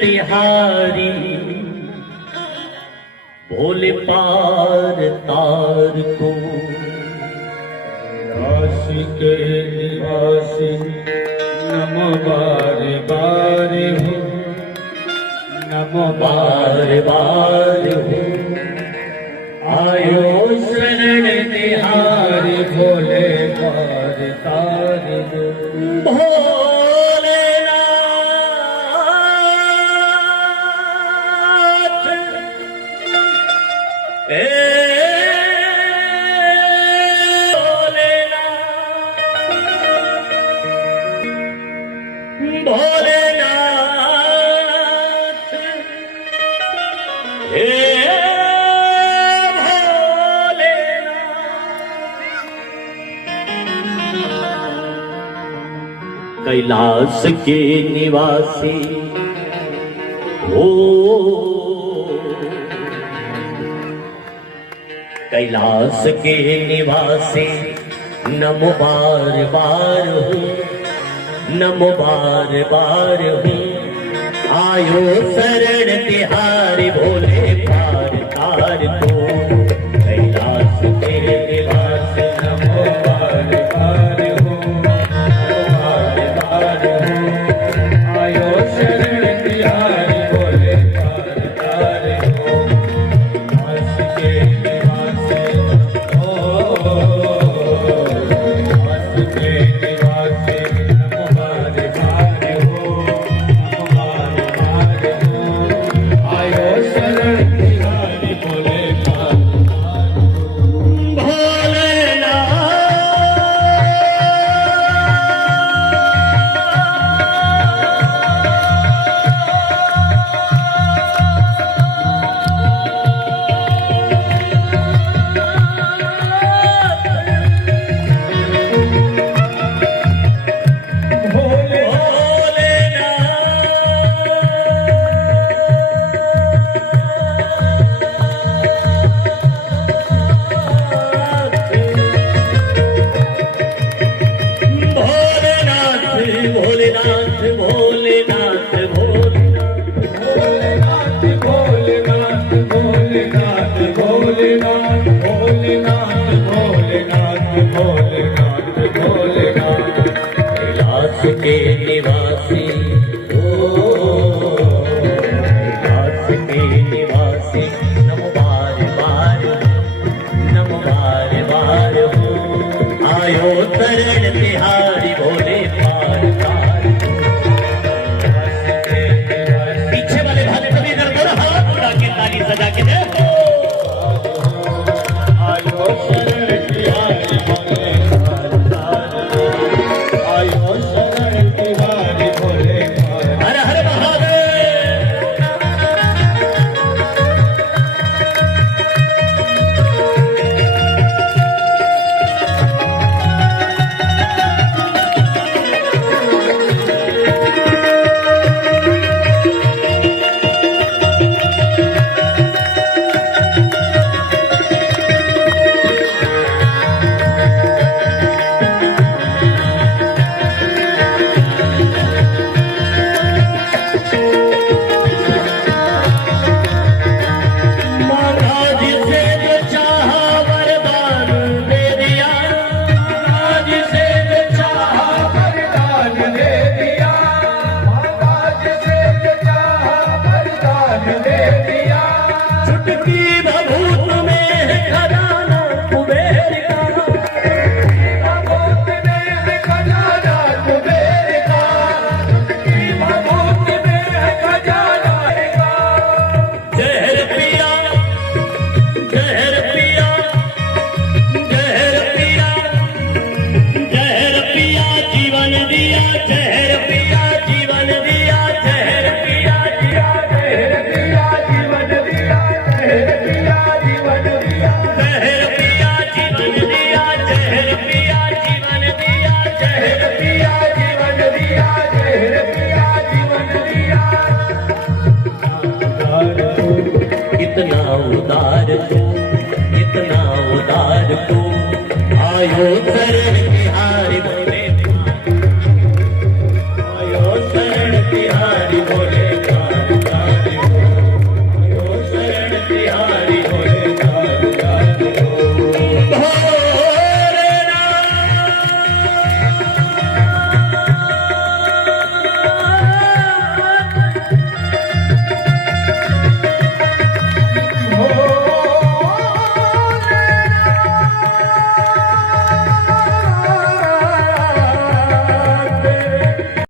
तिहारी भोले पार तार को काशी के निवासी नमो बारे बारे हो, नमो बार बार हो आयो शरण तिहारी भोले पार तार दो। कैलाश के निवासी हो, कैलाश के निवासी नमो बार बार हो, नमो बार बार हो आयो शरण तिहारी भोले पार तार को। कैलाश के निवासी नमो बार बार हो, बार बार हो आयो शरण तिहारी भोले पार तार हो। काशी के निवासी हो, काशी के निवासी नमो बार बार हो, बार बार हो आयो शरण तिहारी भोले पार तार हो। भोलेनाथ भोलेनाथ भोलेनाथ भोलेनाथ भोलेनाथ भोलेनाथ भोलेनाथ भोलेनाथ भोलेनाथ भोलेनाथ कैलाश के निवासी हो, कैलाश के निवासी नमो बार बार, नमो बार बार हो आयो शरण तिहारी भोले पार तार को। पीछे वाले भाले सभी इधर करो, हाथ उड़ा के ताली सजा के दे। आयो शरण तिहारी भोले पार तार हो, आयो शरण तिहारी भोले पार। हर हर महादेव।